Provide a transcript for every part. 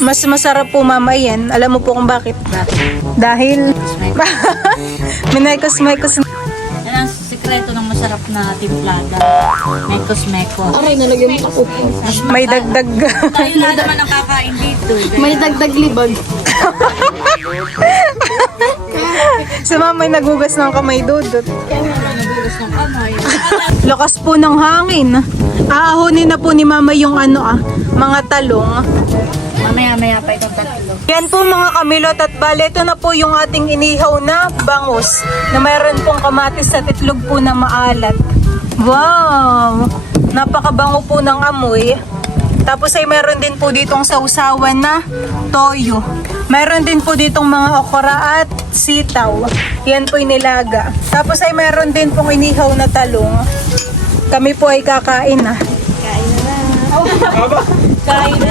Mas masarap po mama yan. Alam mo po kung bakit? Dahil minekos-mekos. Yan ang sikreto ng masarap na timplada. Mekos-mekos. Aray, nalagyan mo ako. May dagdag. Tayo na naman ang kakain dito. May dagdag libag. Si mama ay nagugas ng kamay dudot. Nagugas ng kamay. Lakas po ng hangin. Aahonin na po ni mama yung mga talong. Mamaya-maya pa itong tatlo. Yan po mga kamilot at bale, ito na po yung ating inihaw na bangus na mayroon pong kamatis at itlog po na maalat. Wow! Napakabango po ng amoy. Tapos ay meron din po ditong sausawan na toyo. Meron din po ditong mga okra at sitaw. Yan po inilaga. Tapos ay meron din pong inihaw na talong. Kami po ay kakain na. Kain na.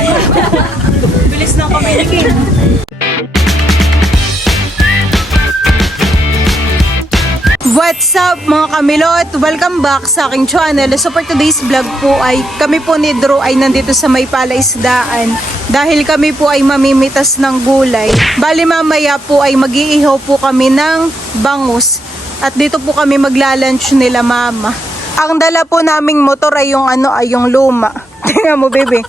Bilis ng kamilikin. What's up mga kamilot? Welcome back sa aking channel. So for today's vlog po ay kami po ni Drew ay nandito sa may palaisdaan dahil kami po ay mamimitas ng gulay. Bali mamaya po ay mag-iihaw po kami ng bangus at dito po kami magla-lunch nila mama. Ang dala po naming motor ay yung yung luma. Tingnan mo baby.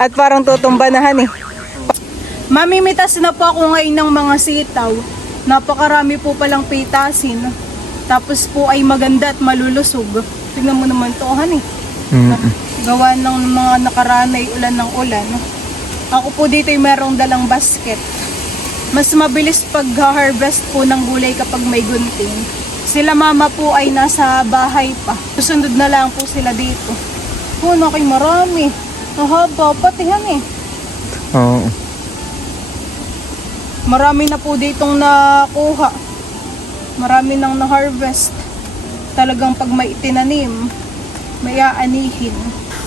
At parang tutumbanahan eh. Mamimitas na po ako ngayon ng mga sitaw. Napakarami po palang pitasin. Tapos po ay maganda at malulusog. Tingnan mo naman to, honey. Gawa ng mga nakaranay ulan ng ulan. Ako po dito ay merong dalang basket. Mas mabilis pag-harvest po ng gulay kapag may gunting. Sila mama po ay nasa bahay pa. Susunod na lang po sila dito. Oh, nakay marami. Mahaba, pati honey. Oo. Marami na po ditong nakuha. Marami nang na-harvest. Talagang pag may itinanim, may aanihin.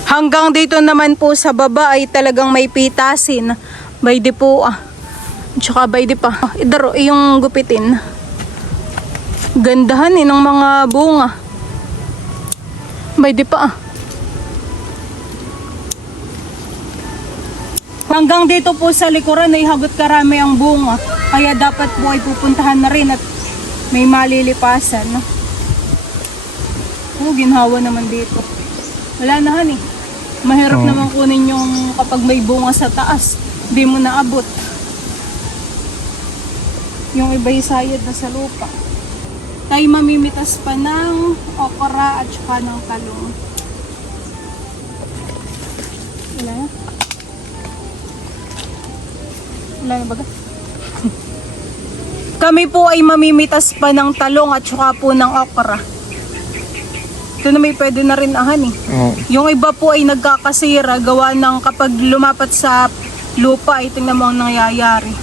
Hanggang dito naman po sa baba ay talagang may pitasin. Bayde po Tsaka bayde pa. Idaro yung gupitin. Gandahan ng mga bunga. Bayde pa Hanggang dito po sa likuran ay hagot karami ang bunga. Kaya dapat po ay pupuntahan na rin at may malilipasan. Ginhawa naman dito. Wala na honey. Mahirap naman kunin yung kapag may bunga sa taas. Hindi mo naabot. Yung iba'y sayad na sa lupa. Tayo mamimitas pa ng okra at saka ng talong. Wala na? Wala na baga? Kami po ay mamimitas pa ng talong at saka po ng okra. Ito na may pwede na rin honey. Yung iba po ay nagkakasira gawa ng kapag lumapat sa lupa ay tingnan mo ang nangyayari.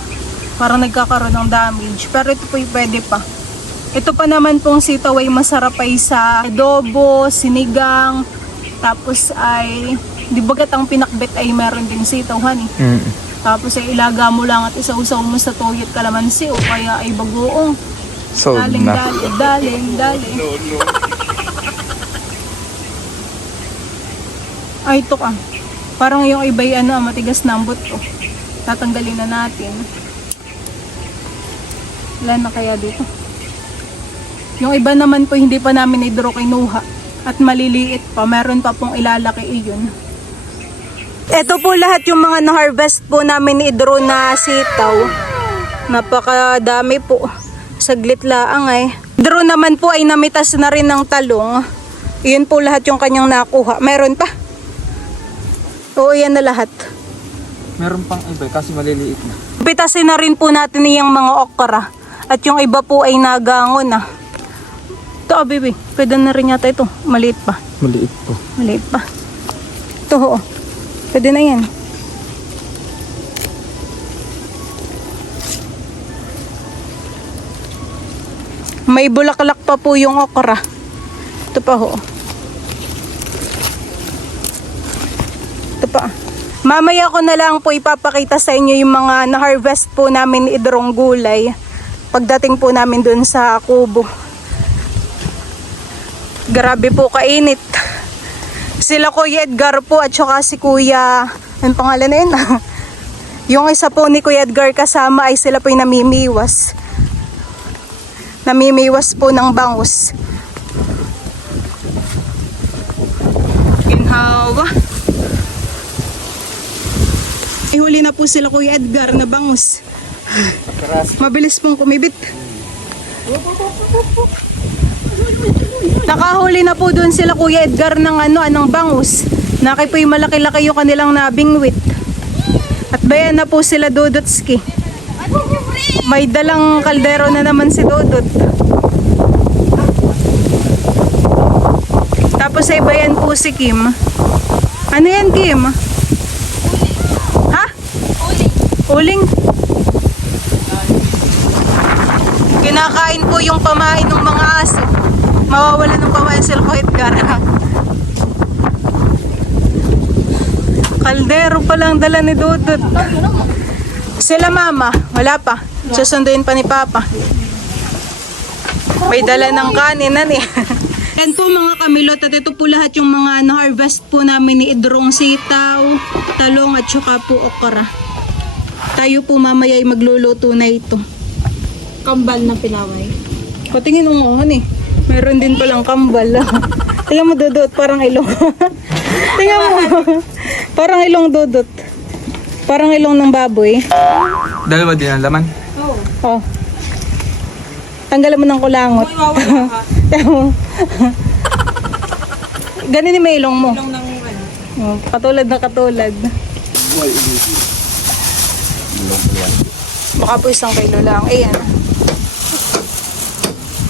Parang nagkakaroon ng damage. Pero ito po ay pwede pa. Ito pa naman pong sitaw ay masarap ay sa adobo, sinigang. Tapos ay, di bagat ang pinakbet ay meron din sitaw honey. Tapos ay ilaga mo lang at isaw-saw mo sa toyo at kalamansi o kaya ay bagoong. So, Daling. Ay, ito parang yung iba'y matigas na ang buto. Tatanggalin na natin. Wala na kaya dito. Yung iba naman po hindi pa namin idro kinuha. At maliliit pa. Meron pa pong ilalaki iyon. Ito po lahat yung mga na-harvest po namin ni Idro na sitaw. Napakadami po. Saglit laang ay. Idro naman po ay namitas na rin ng talong. Iyon po lahat yung kanyang nakuha. Meron pa? Oo, yan na lahat. meron pang iba kasi maliliit na. Pitasin na rin po natin yung mga okra. At yung iba po ay nagangon na. Ito baby, pwede na rin yata ito. Maliit pa. Maliit po. Maliit pa. Ito pwede na yan. May bulaklak pa po yung okra. Ito pa Ito pa. Mamaya ko na lang po ipapakita sa inyo yung mga na-harvest po namin ni Idrong gulay. Pagdating po namin dun sa kubo. Grabe po kainit. Sila Kuya Edgar po at saka si Kuya, anong pangalan na yun? Yung isa po ni Kuya Edgar kasama ay sila po yung namimiwas. Namimiwas po ng bangus. Ginhawa. Ihuli na po sila Kuya Edgar na bangus. Mabilis pong kumibit. Nakahuli na po doon sila Kuya Edgar ng anong bangus. Naki po yung malaki-laki yung kanilang nabingwit. At bayan na po sila Dudutski. May dalang kaldero na naman si Dudut. Tapos ay bayan po si Kim. Ano yan Kim? Ha? Uling. Kinakain po yung pamain ng mga aso. Mawawala ng pamain sila Kuya Edgar. Kaldero pa lang dala ni Dudut. Sila mama, wala pa. Susunduin pa ni Papa. May dala ng kaninan eh. Yan po mga kamilot at ito po lahat yung mga na-harvest po namin ni Idrong sitaw, talong at saka po okra. Tayo po mamaya ay magluluto na ito. Kambal na pinaway. Patingin unguhan eh. Meron din palang kambal. Tingnan mo Dudut, parang ilong. Tingnan mo. Parang ilong Dudut. Parang ilong ng baboy. Dalawa din ang laman. Oh. Tanggalan mo ng kulangot. Ganun yung may ilong mo. Oh, katulad na katulad. Baka po 1 kilo lang. Ayan.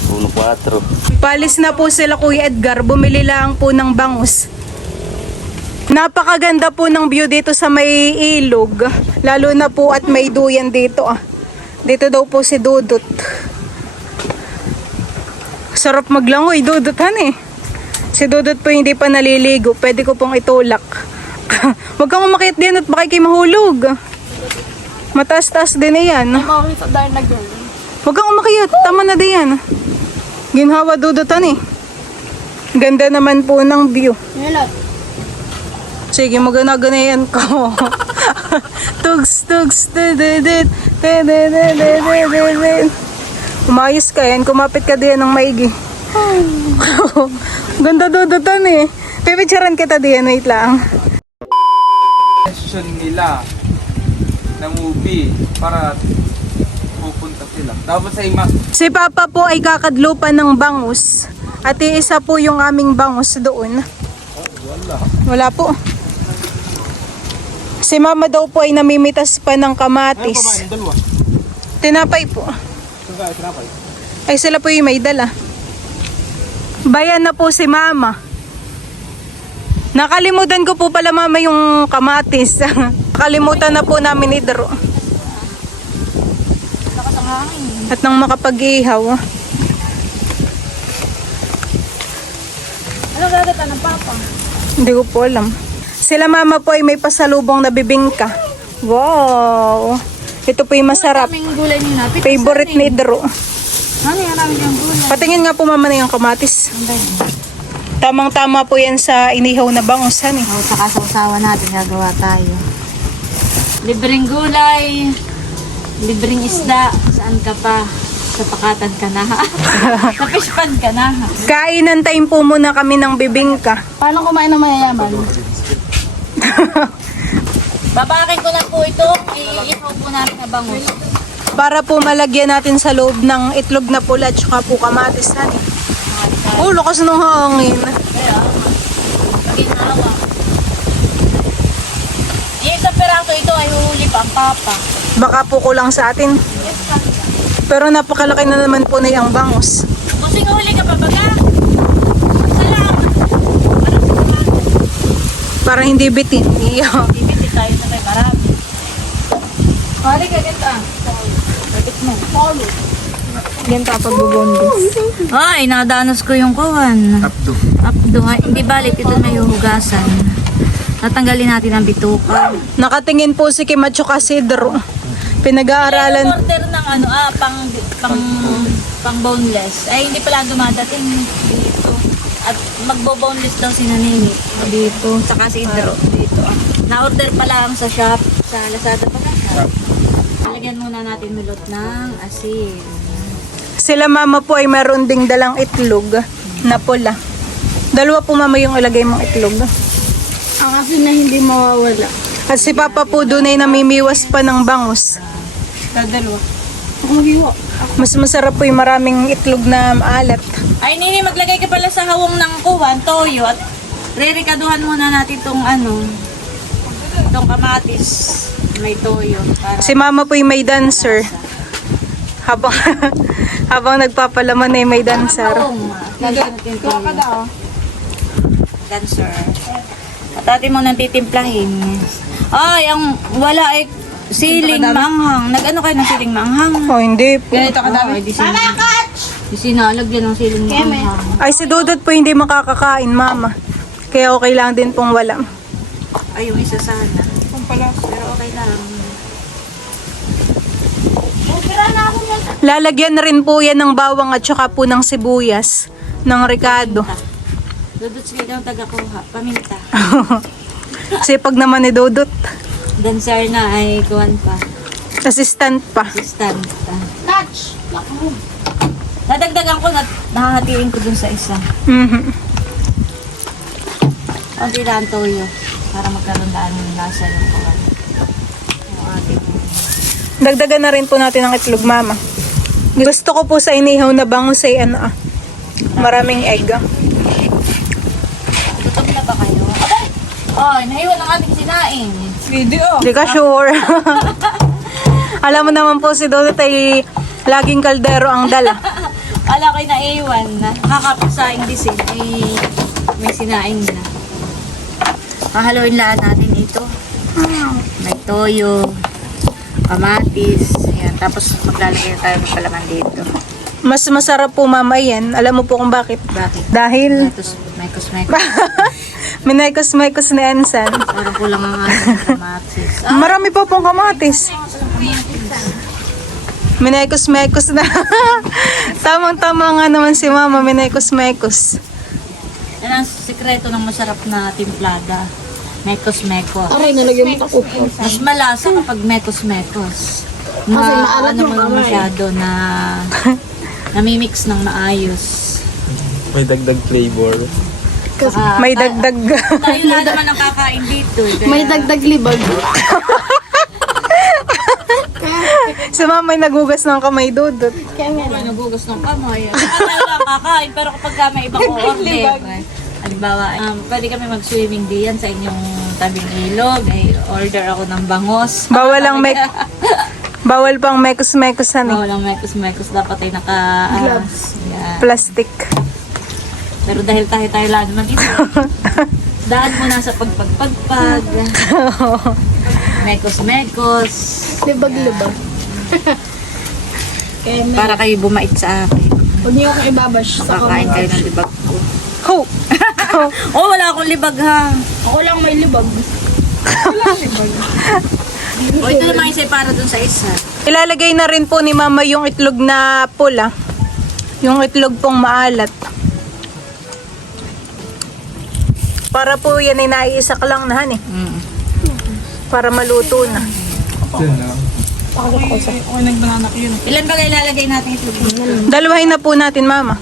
1.4. Palis na po sila Kuya Edgar. Bumili lang po ng bangus. Napakaganda po ng view dito sa may ilog. Lalo na po at may duyan dito. Dito daw po si Dudut. Sarap maglangoy, Dudutan eh. Si Dudut po hindi pa naliligo. Pwede ko pong itulak. Huwag kang umakyat din at baka kayo mahulog. Mataas-taas din na yan. Makakita dahil na girl. Huwag kang umakyat. Tama na din yan. Ginhawa Dudutan eh. Ganda naman po ng view. Nilot. Sige, magana-ganayan ko. Tugs, tugs, tududut, tududududududud. Umayos ka yan, kumapit ka diyan ng maigi. Ganda Dudutan eh. Pipicturean kita diyan, wait lang. Decision nila na movie para pupunta sila. Dapat sa ima. Si Papa po ay kakadlupan ng bangus. At iisa po yung aming bangus doon. Wala po. Si Mama daw po ay namimitas pa ng kamatis. Tinapay po. Ay sila po yung may dala. Bayan na po si Mama. Nakalimutan ko po pala Mama yung kamatis. Nakalimutan na po namin ni Dro. At nang makapag-ihaw. Ano gagata ng papa? Hindi ko po alam. Sila Mama po ay may pasalubong na bibingka. Wow! Ito po yung masarap. Kaming gulay ni Napi. Favorite ni Dro. Ano yan namin yung gulay? Patingin nga po Mama na yung kamatis. Tamang-tama po yan sa inihaw na bangusan eh. O, saka sa usawa natin, gagawa tayo. Libreng gulay, libreng isda, saan ka pa? Sa pakatan ka na. Sa fishpan ka na. Kainan time po muna kami ng bibingka. Paano kumain ng mayayaman? Babakin ko na po ito, iihaw po natin na bangus. Para po malagyan natin sa loob ng itlog na pula at saka po kamatis na eh. Oh, lakas ng hangin. Ginawa. Yung isang peraso ito ay huhuli pa ang papa. Baka po kulang sa atin. Pero napakalaki na naman po na yung bangus. Busing huli ka pa baga? Salamat. Para hindi bitin. Iyo. Bibiti tayo na may marami. Pari ka ganda. Bakit mo? Ganda pagbubondos. Ay, nadanas ko yung kuwan. Abdo. Abdo, hindi balik. Ito may huhugasan. Tatanggalin natin ang bituka. Nakatingin po si Kim at saka si Dro. Pinag-aaralan. Order ng pang boneless. Ay, hindi pala dumadating dito. At magbo-boneless daw si Nanini dito. Saka si Idro dito. Na-order pa lang sa shop. Sa Lazada pa lang. Lalagyan muna natin milot ng asin. Sila mama po ay meron ding dalang itlog na pula. Dalawa po mama yung ilagay mong itlog. Ang asin na hindi mawawala. At si Papa po doon ay namimiwas pa ng bangus. Dadalawa. Ako maghiwa. Mas masarap po yung maraming itlog na maalat. Ay, Nini, maglagay ka pala sa hawong ng kuwan, toyo, at rerikaduhan muna natin itong itong kamatis. May toyo. Para Si mama po yung may dancer. Habang habang nagpapalaman ay may dancer. Lagyan natin toyo. Dancer. At atin mo nang titimplahin. Ay, ang wala ay siling manghang. Nag-ano kayo ng siling manghang? Oh, hindi po. Ganito kadami? Di sinalagyan ng siling manghang. Ay, si Dudut po hindi makakakain, mama. Kaya okay lang din pong wala. Ay, yung isa sana. Pero okay lang. Lalagyan na rin po yan ng bawang at saka po ng sibuyas. Ng ricado. Dudut sige kang taga-kuha. Paminta. Sipag naman ni Dudut. Dancer na ay kuwan pa. Assistant pa. Assistant. Nadagdagan ko na nahahatiin ko dun sa isa. Mhm. Kunti lang toyo. Para magkaroon na ng lasa yung kuwan. Yung ating Dagdagan na rin po natin ang itlog, mama. Gusto ko po sa inihaw na bangus ay maraming egg. gutom na ba kayo? Ay, naiwan ang ating sinain. Hindi ka sure. Alam mo naman po si Dudut ay laging kaldero ang dala. Kala ko'y naiwan na. Kakapsaing disin ay may sinaing na. Hahaluin lang natin ito. May toyo, kamatis, ayan. Tapos maglalagay tayo ng palaman dito. Mas masarap po mama yan. Alam mo po kung bakit? Bakit? Dahil Tapos may minaykos-maykos ni Ensan. parang kulang ang ating kamatis. Marami pa pong kamatis. Minaykos-maykos na. Tamang-tama nga naman si mama, minaykos-maykos. Yan ang sikreto ng masarap na timplada. Mekos-mekos. Aray, nalagyan mo ako. Mas malasa kapag mekos-mekos. maalat yung Mo lang kamay. masyado na namimix ng maayos. May dagdag flavor. Saka, May dagdag. tayo lahat naman ang kakain dito. Kaya, May dagdag libag. Si mama ay nagugas ng kamay Dudut. Kaya nga may nagugas ng kamay. Saka tayo lang kakain. Pero kapag ka may ibang order, halimbawa, pwede kami mag-swimming diyan sa inyong tabing ilog. Ay, order ako ng bangos. Bawal ang bawal pang mekos-mekosan eh. Bawal ang mekos-mekos. Dapat ay naka... Gloves. Yan. Plastic. Pero dahil tayo lang naman ito, daan muna sa pagpagpagpag, mekos-mekos, Libag-libag. Kaya may... para kayo bumait sa akin. Huwag niyo akong ibabash sa Makakain kayo kamay. ng libag ko. Ho! Oh, wala akong libag ha. Ako lang may libag. O, ito naman isa para dun sa isa. Ilalagay na rin po ni mama yung itlog na pula. Yung itlog pong maalat. Para po yan ay naiisak lang na han eh. Para maluto na. Ilan ba kayo ilalagay natin itlog? Dalawahin na po natin mama.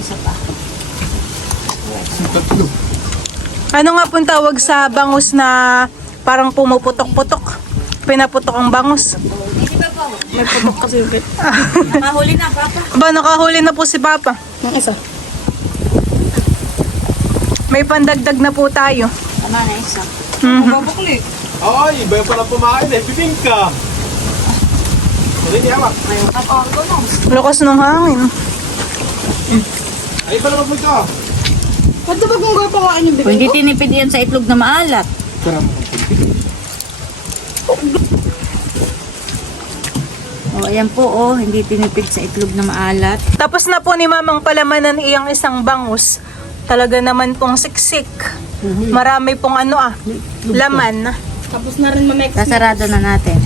Isa pa. Ano nga pong tawag sa bangus na parang pumuputok-putok? Pinaputok ang bangus. Hindi ba po? Nagputok kasi yung pet. Nakahuli na, Papa. Ba, nakahuli na po si Papa. Nang isa. May pandagdag na po tayo. Tama na isa. Ay, iba yung pala pumain eh. Bibingka. Hindi niya mak. Lakas ng hangin. Ay, iba naman ka. Ba't ba kung gapakain yung Kung hindi tinipid yan sa itlog na maalat. O, ayan po, oh, hindi tinipid sa itlog na maalat. Tapos na po ni mamang palamanan iyang isang bangus. Talaga naman pong siksik. Marami pong laman. Tapos na rin mamix. Sasarado na natin.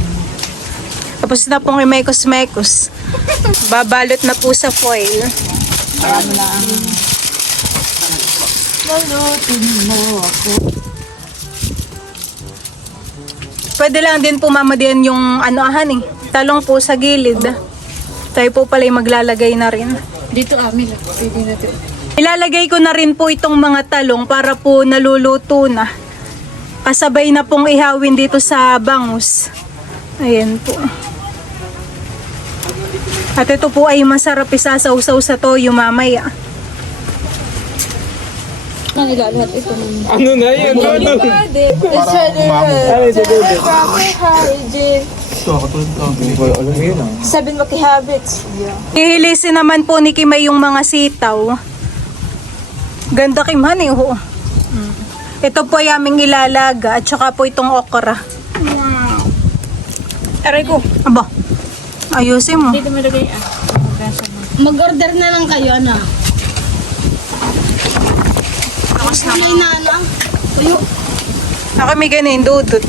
Tapos na pong imekos-mekos. Babalot na po sa foil. Marami lang. Balutin mo ako. Pwede lang din po mama din yung ahan eh. talong po sa gilid. Tayo po pala maglalagay na rin. Dito amin lang. Pwede na ito. Ilalagay ko na rin po itong mga talong para po naluluto na. Kasabay na pong ihawin dito sa bangus. Ayan po. At ito po ay masarap isasaw-saw sa toyo mamaya. Nilalahat ito naman. Ano na yun? It's ready. Alam mo yun ah. 7 lucky habits. Ihilisin naman po ni Kimay yung mga sitaw. Ganda Kimhan eh. Oh. Ito po ay aming ilalaga at saka po itong okra. Aray ko. Aba. Ayusin mo. Dito malagay Mag-order na lang kayo, ano? Kulay na, ano? Tuyo. Ako may ganun, dudut.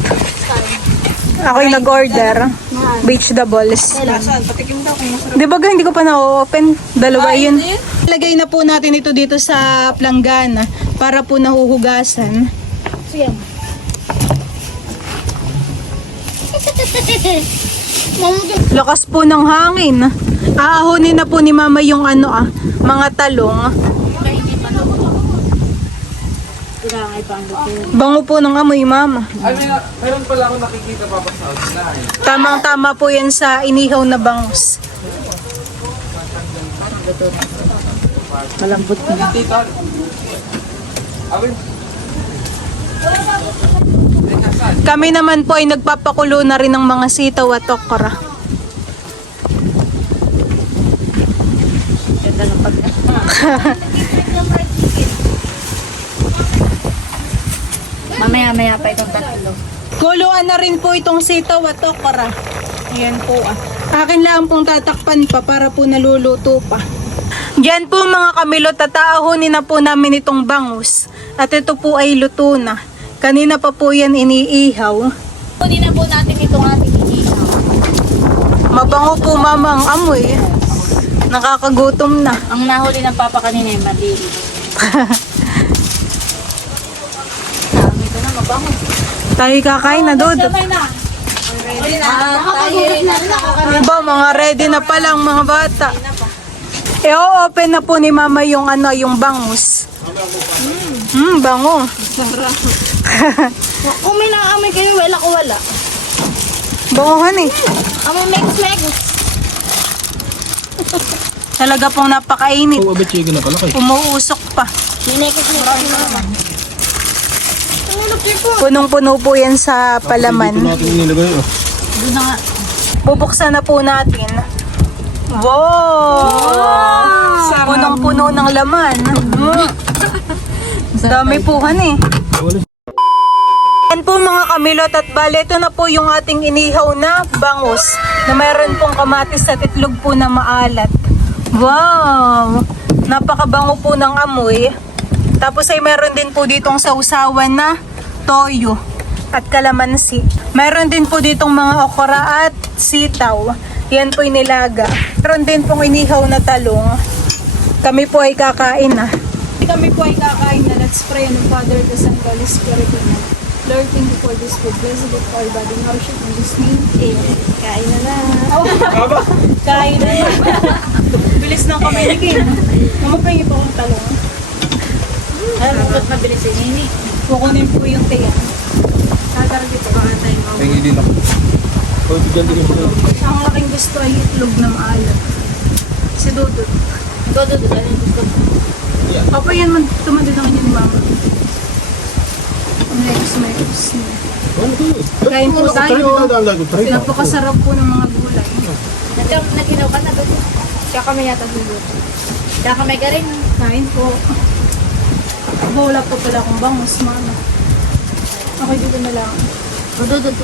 Ako yung nag-order. Vegetables. Di ba hindi ko pa na-open? Dalawa yun. Lagay na po natin ito dito sa planggana para po nahuhugasan. Siya. Mamagay. Lakas po ng hangin. Aahonin na po ni mama yung mga talong. Kailangan pa ang luto. Bango po ng amoy mama. Ay, meron pala ako nakikita pa sa online. Tamang-tama po yan sa inihaw na bangus. Malambot na. Tita. Awin. Kami naman po ay nagpapakulo na rin ng mga sitaw at okra. Ganda ng pag... Mamaya-maya pa itong tatlo. Kuluan na rin po itong sitaw at okra. Ayan po Akin lang pong tatakpan pa para po naluluto pa. Diyan po mga kamilot, tataahonin na po namin itong bangus. At ito po ay luto na. Kanina pa po yan iniihaw. Kunin na po natin itong ating inihaw. Mabango po mama ang amoy. Nakakagutom na. Ang nahuli ng papa kanina ay maliit. Ito na mabango. Tayo kakain na, Dodot. Sabay na. Ready na. Tayo na. Ba, mga ready na palang mga bata. I-open na po ni mama yung yung bangus. Bango. Kung may naamoy kayo, wala ko wala. Bangohan eh. Amoy mix. Talaga pong napakainit. Oo, abet chicken na pala kayo. Umuusok pa. Minekis-nekis na naman. Punong-puno po yan sa Dito palaman. natin nilagay oh. Doon na nga. Bubuksan na po natin. Wow! Punong-puno ng laman. Dami po eh. Yan po mga kamilot at bale, ito na po yung ating inihaw na bangus na mayroon pong kamatis at itlog po na maalat. Wow! Napakabango po ng amoy. Tapos ay meron din po ditong sausawan na toyo at kalamansi. Meron din po ditong mga okra at sitaw. Yan po inilaga. Meron din pong inihaw na talong. Kami po ay kakain na. Kami po ay kakain na. Let's pray in the Father, the Son, the Holy Spirit. Amen. Lord, thank you for this food. Blessed it for our body, nourish it in this name. Amen. Kain na na. Kain na na. Bilis ng kamay ni Kim. Mamapay pa akong talong. Ay, bakit mabilis si Nini? Kukunin po yung tiyan. Tatarget ko. Tingin din ako. Oh, bigyan din mo. Ang laking gusto ay itlog na maalat. Si Dudut. Ikaw doon, ano yung gusto mo? Papa yan man, tumandun ang inyong mama. Mex. Kain po tayo. Pinapakasarap po ng mga gulay. Naginaw ka na doon. Kaya kami yata luluto. Kaya kami ka rin. Kain po. Aba, wala po pala akong bangus, mama. Okay, dito na lang. Doon.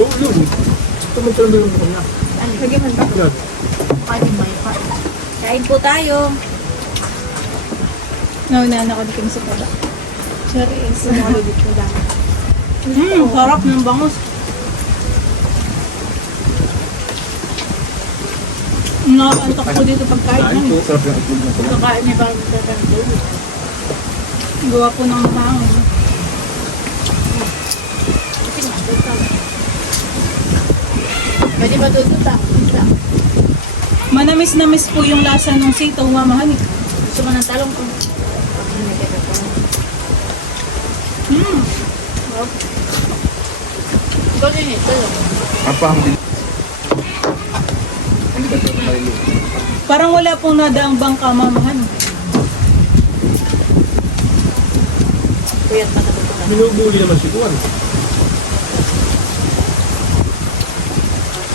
Oo, yun. Tumunod ko na. Lagyan man ba? Kain po tayo. Naunaan ako dito sa pala. Sorry, sinaludit ko lang. Sarap ng bangus. Nakakantok ko dito pagkain Kain po, sarap yung itlog na pala. Kakain niya parang magkakantog. Gawa po ng hangin. Pwede ba tututa? Manamis-namis po yung lasa ng sitaw, mamahan eh. Gusto mo ng talong ko? Ikaw din eh, talong. Mapahambing. Hindi ka ito maliliit. Parang wala pong nadaang bangka, mamahan. Kuyat matatutukan. Minubuli naman si Juan.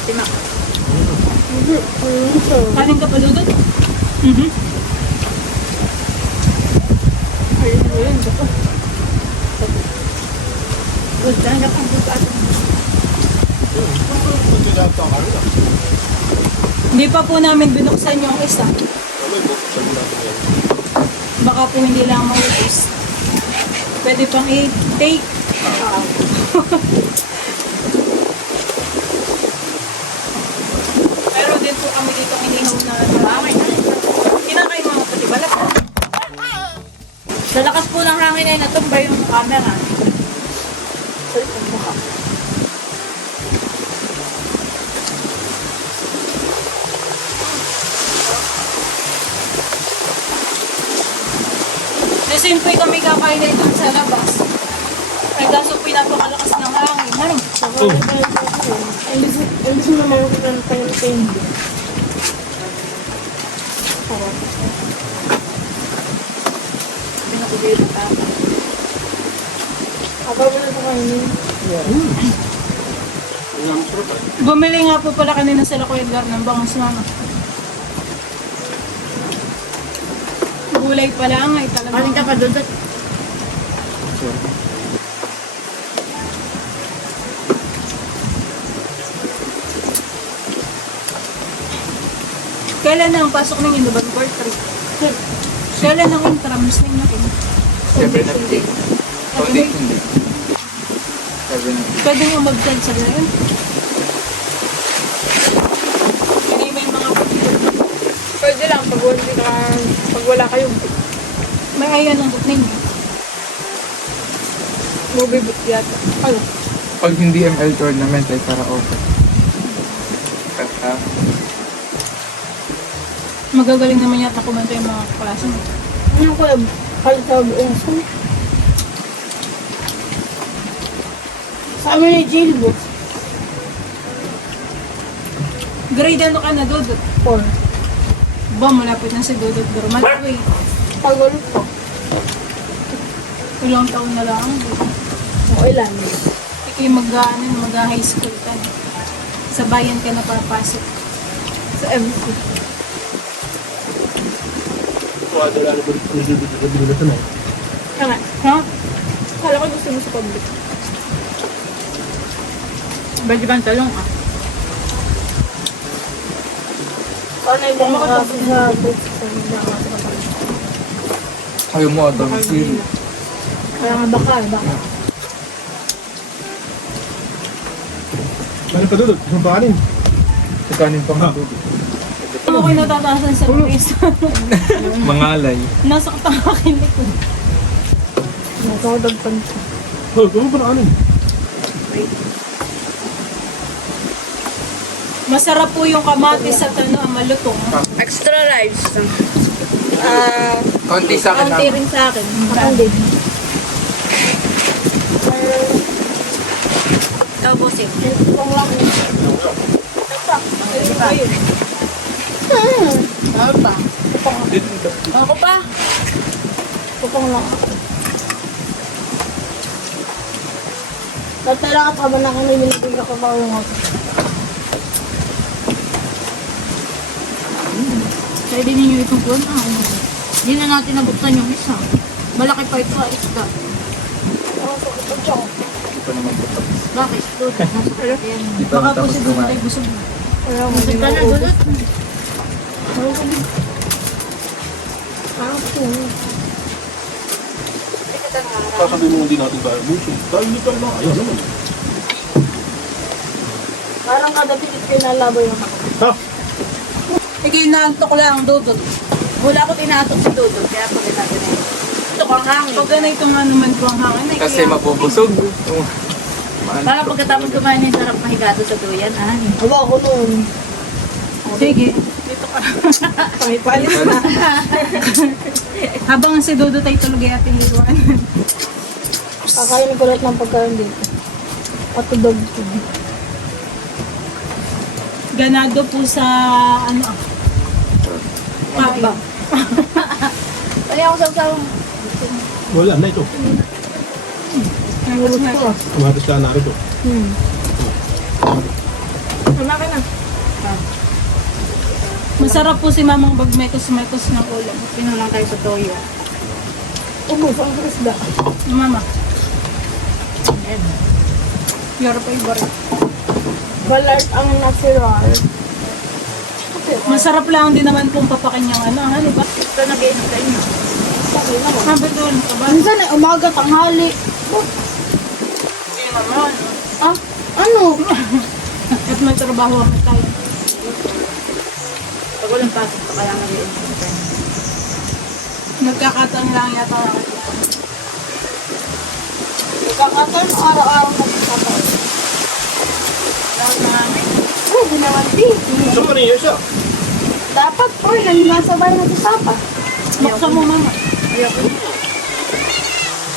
Timak. Kanin ka pa, Dudut? Mhm. Ayun mo yun. Good, dahil na pang buka ato. Hindi lahat ang karila. Hindi pa po namin binuksan yung isa. Alam mo, sabi natin yan. Baka po hindi lang maubos. Pwede pang i-take. Pero din po kami dito inihaw na kinakain mga pati balat. Sa lakas po ng hangin ay natumba yung camera. Kasi po kami kakain na doon sa labas. Ay kaso pinapakalakas ng hangin. Ano? Imbis mo naman ako ng pain. Pinakubili ng tama. Aba mo na ito kainin. Ang sarap eh. Bumili nga po pala kanina sa Kuya Edgar ng bangus mama. Gulay pala nga ay talaga. Kaling ka pa doon. Kailan na ang pasok ng Indoban Quarter? Kailan ang intrams ninyo? 17. Oh, date hindi. 17. Pwede nyo mag-tag sa ngayon? Hindi may mga Pwede lang pag wala kayo. may ayan ang book ninyo. Movie book yata. Ano? Pag hindi ML tournament ay para open. Kaya, Magagaling naman yata kumanta yung mga klase mo. Ano ko lang? Kaya sa buong school. Sa amin ay jail book. Grade ano ka na, Dudut? 4. Ba, malapit na si Dudut. Pero malapit. Pagulot ko. Ilang taon na lang. O ilan? Ikay mag-high school ka na. Sa bayan ka napapasok. Sa MC. Wala na ba ito binulatan na eh. Kaya Ha? kala ko gusto mo sa public. Pwede ba ang talong ah? Paano yung mga sa book sa mga ayaw mo atomic theory. kaya nga baka. Ano pa doon? Isang pakanin. Sa kanin pang Ah. Ano ko'y natataasan sa face? Mangalay. Nasa katang likod. Nakakadagpan ko. Oh, gawin pa na kanin. Masarap po yung kamatis at malutong. Extra rice. Konti sa akin Kaunti lang. rin sa akin. Hindi. Ikaw, bossing. Kung lang. Ano pa? Ako pa? Kupong lang. Tatala ka pa ba na kami binibigyan ko ba yung ako? Pwede ninyo itong kuwan. Hindi na natin nabuksan yung isa. Malaki pa ito ah, isda. Hindi pa naman po tapos. Bakit? Doon. Masakit yan. Hindi pa Baka naman po tapos siguro kumain. tayo busog. Wala mo. Busog ka na, dulot. Parang ito. Sasabihin mo hindi natin kaya buso. Dahil hindi pa naman. Ayun naman. Parang kada pilit kayo nalaboy yung ako. Ha? Ikay naantok lang, Dudut. Wala ko tinatok si Dudot, kaya pag natin na ito kang hangin. Pag ganito nga naman po ang hangin. Kasi mabubusog. Para pagkatapos kumain ng sarap mahigado sa tuyan, Aba ako noon. Sige. Kami palis na. Habang si Dodo tayo tulog ay ating iwan. Kakain ko lahat ng pagkain dito. Patudog ko. Ganado po sa ano. Paibang. Kaya ako sa Wala na ito. Nangulot ko. Kamatis ka na ito. Kumain na. Masarap po si Mamang bagmekos-mekos ng ulam. pinulang tayo sa toyo. Ubus ang krisda. Mama, your favorite. Balart ang natural. Masarap lang din naman kung papakin yung ano ba? Ito nag-inom sa inyo. Sabi doon, aba? Minsan ay umaga, tanghali. Hindi naman. Ah, ano? At may trabaho kami tayo. Pag walang pasok pa kaya nag-inom sa inyo. Nagkakataon lang yata ako. Kakatan araw-araw nagkakataon. Pwede naman din. Saan pa niyo siya? Dapat po, nasa bahay na si Papa. Buksan mo, Mama.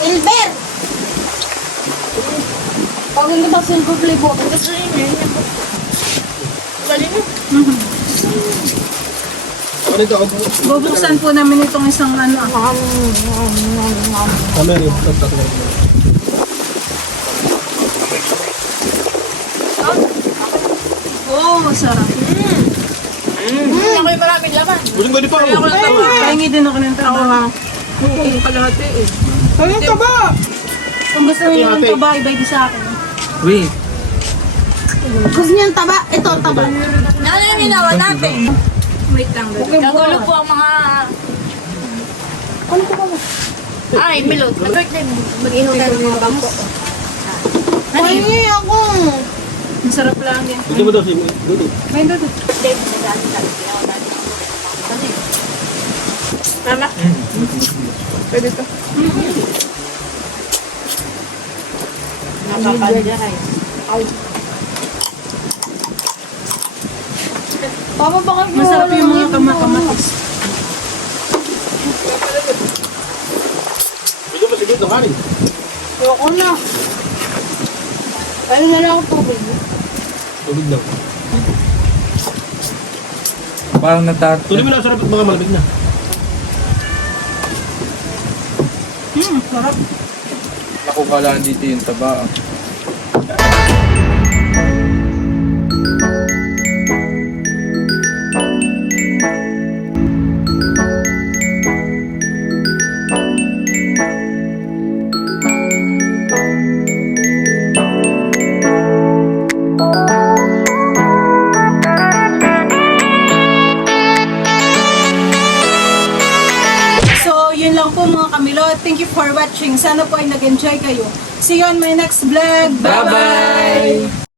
Ilber! Pag hindi ba silver flavor, gusto niyo yun. Galing mo. Ano ito? Bubuksan po namin itong isang ano. Kami rin. Oo, masarap. Ako'y maraming laman. Gusto ko di pa ako. Pahingi din ako ng trabaho. Kalahati eh. Ano ka ba? Kung gusto niyo ng taba, ibay di sa akin. Wait. Gusto niyo yung taba? Ito, taba. Ano yung ginawa natin? Wait lang. Kagulo po ang mga... Ano ko ba? Ay, milot. Nag-birthday mo. Mag-inom tayo ng mga bangko. Pahingi ako. Masarap lang yan. Gusto mo daw si Dudu. May Dodo. Birthday mo. Nag-asin tayo. Kaya natin. Ano yun? Tama? Pwede to. Nakapagdaray. Papa, baka po Masarap yung mga kamatis. Gusto mo sigit ng kanin? Ayoko na. Ayun na lang ako tubig. Tubig daw. Parang Tuloy mo na sarap at mga malamig na. Sarap. nakukalaan dito yung taba. So, yun lang po mga kamilot. Thank you for watching. Sana po ay nag-enjoy kayo. See you on my next vlog. Bye-bye!